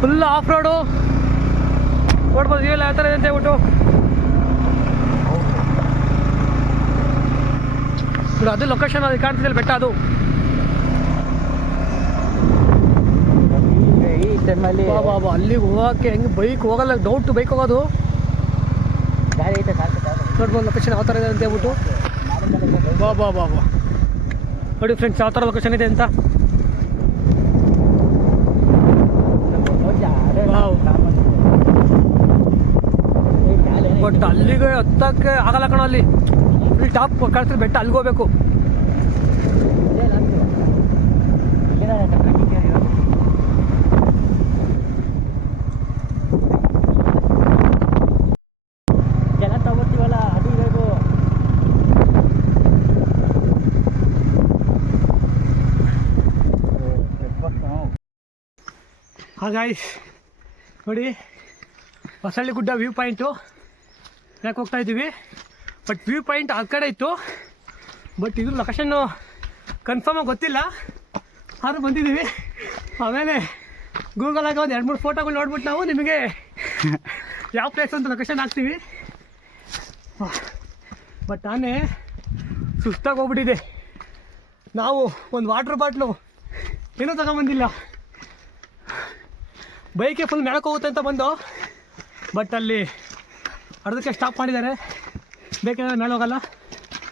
Full of road ನೋಡ್ಬೋದು ಇವೆಲ್ಲ ಯಾವ ಥರ ಇದೆ ಅಂತ ಹೇಳ್ಬಿಟ್ಟು. ನೋಡಿ ಅದು ಲೊಕೇಶನ್ ಅದು ಕಾಣ್ತಿದೆ ಬೆಟ್ಟ ಅದು. ಬಾಬಾ ಅಲ್ಲಿಗೆ ಹೋಗೋಕ್ಕೆ ಹೆಂಗೆ ಬೈಕ್ ಹೋಗಲ್ಲ, ಡೌಟ್ ಬೈಕ್ ಹೋಗೋದು. ನೋಡ್ಬೋದು ಲೊಕೇಶನ್ ಯಾವ ಥರ ಇದೆ ಅಂತ ಹೇಳ್ಬಿಟ್ಟು. ಬಾಬಾ ನೋಡಿ ಫ್ರೆಂಡ್ಸ್ ಯಾವ ಥರ ಲೊಕೇಶನ್ ಇದೆ ಅಂತ. ಬಟ್ ಅಲ್ಲಿಗೆ ಹತ್ತಕ್ಕೆ ಆಗಲ್ಲ ಕಣ, ಅಲ್ಲಿ ಫುಲ್ ಟಾಪ್ ಕಾಣಿಸ್ತಾರೆ ಬೆಟ್ಟ, ಅಲ್ಲಿಗೆ ಹೋಗ್ಬೇಕು. ಗಾಯ್ಸ್ ನೋಡಿ ಹೊಸಳ್ಳಿ ಗುಡ್ಡ ವ್ಯೂ ಪಾಯಿಂಟು ಯಾಕೆ ಹೋಗ್ತಾ ಇದ್ದೀವಿ. ಬಟ್ ವ್ಯೂ ಪಾಯಿಂಟ್ ಆ ಕಡೆ ಇತ್ತು, ಬಟ್ ಇದು ಲೊಕೇಶನ್ನು ಕನ್ಫರ್ಮಾಗಿ ಗೊತ್ತಿಲ್ಲ, ಆದರೂ ಬಂದಿದ್ದೀವಿ. ಆಮೇಲೆ ಗೂಗಲಾಗ ಒಂದು 2-3 ಫೋಟೋಗಳು ನೋಡ್ಬಿಟ್ಟು ನಾವು ನಿಮಗೆ ಯಾವ ಪ್ಲೇಸ್ ಅಂತ ಲೊಕೇಶನ್ ಹಾಕ್ತೀವಿ. ಬಟ್ ನಾನೇ ಸುಸ್ತಾಗಿ ಹೋಗ್ಬಿಟ್ಟಿದೆ. ನಾವು ಒಂದು ವಾಟ್ರ್ ಬಾಟ್ಲು ಏನೂ ತಗೊಂಬಂದಿಲ್ಲ, ಬೈಕೆ ಫುಲ್ ಮೇಳಕ್ಕೆ ಹೋಗುತ್ತೆ ಅಂತ ಬಂದು, ಬಟ್ ಅಲ್ಲಿ ಅರ್ಧಕ್ಕೆ ಸ್ಟಾಪ್ ಮಾಡಿದ್ದಾರೆ, ಬೇಕಂದ್ರೆ ಮೇಲೆ ಹೋಗಲ್ಲ.